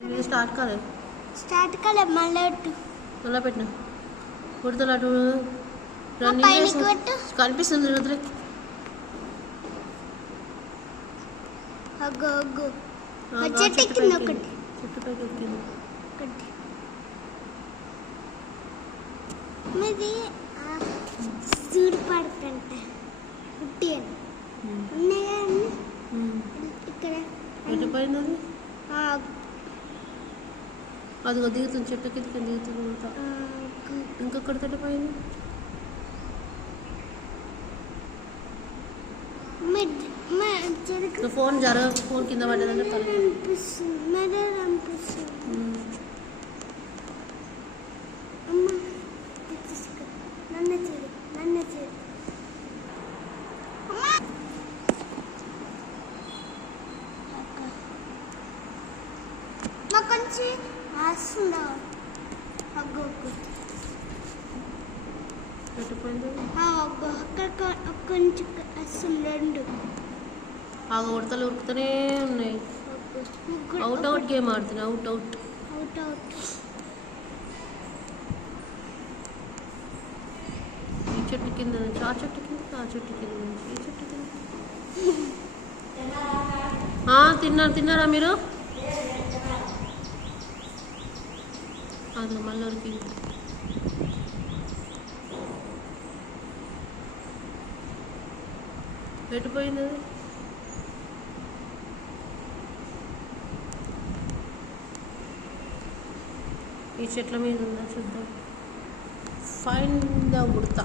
start కాలేదు మళ్ళీ మళ్ళీ పెట్టిన కుడతలు అటు కనిపిస్తుంది రుద్రకి చెట్టు ఎక్కింది ఒకటి చెట్టు పైకి ఎక్కింది మీది సూడు పడుతుంట పుట్టి అని ఉన్నాయా ఇక్కడ ఎటుపోయింది అది దిగుతుంది చెట్టు కిందకి దిగుతుంది ఇంకొకటి తడిపోయింది ఫోన్ ఫోన్ కింద పడ్డదంటే కొంచెం వస్తుందా పెట్టిపోయింది కొంచెం వస్తుంది రెండు ఆ ఉడతలు ఉరుకుతూనే ఉన్నాయి అవుట్ అవుట్ గేమ్ ఆడుతున్నాయి అవుట్ అవుట్ అవుట్ అవుట్ ఈ చెట్టు కింద నుంచి ఆ చెట్టు కింద ఆ చెట్టు కింద నుంచి ఈ చెట్టు కింద తిన్నారా మీరు అది మళ్ళీ ఉరికింది పెట్టిపోయింది అది ఈ చెట్ల మీద ఉందా చూద్దాం ఫైండ్ ద ఉడత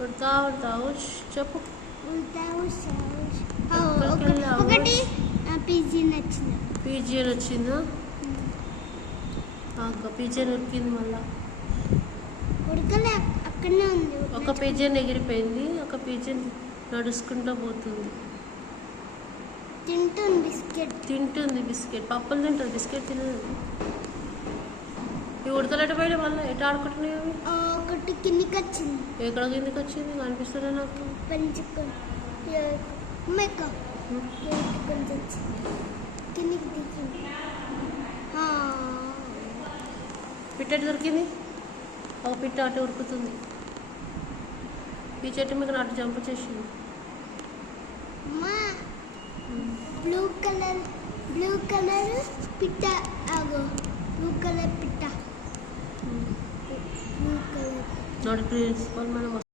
ఉడతా చెప్పు ఒకటి పిజియన్ వచ్చింది పిజియన్ వచ్చిందా పిజియన్ ఉరికింది మళ్ళా ఉడకలే అక్కడనే ఉంది ఒక పిజియన్ ఎగిరిపోయింది ఒక పిజియన్ నడుచుకుంటూ పోతుంది తింటుంది బిస్కెట్ పప్పులు తింటుంది బిస్కెట్ తినదు ఈ ఉడతలెట పోయినా మళ్ళీ ఎటు ఆడుకుంటున్నాయి అవి ఒకటి కిందికి వచ్చింది ఎక్కడ కిందికి వచ్చింది కనిపిస్తుందా నాకు కిందికి దిగింది పిట్ట ఎటు దొరికింది ఒక పిట్ట అటు ఉరుకుతుంది ఈ చెట్టు మీద అటు జంప్ చేసింది బ్లూ కలర్ పిట్ట బ్లూ కలర్ పిట్ట నాట్ ప్రిన్సిపల్ మనం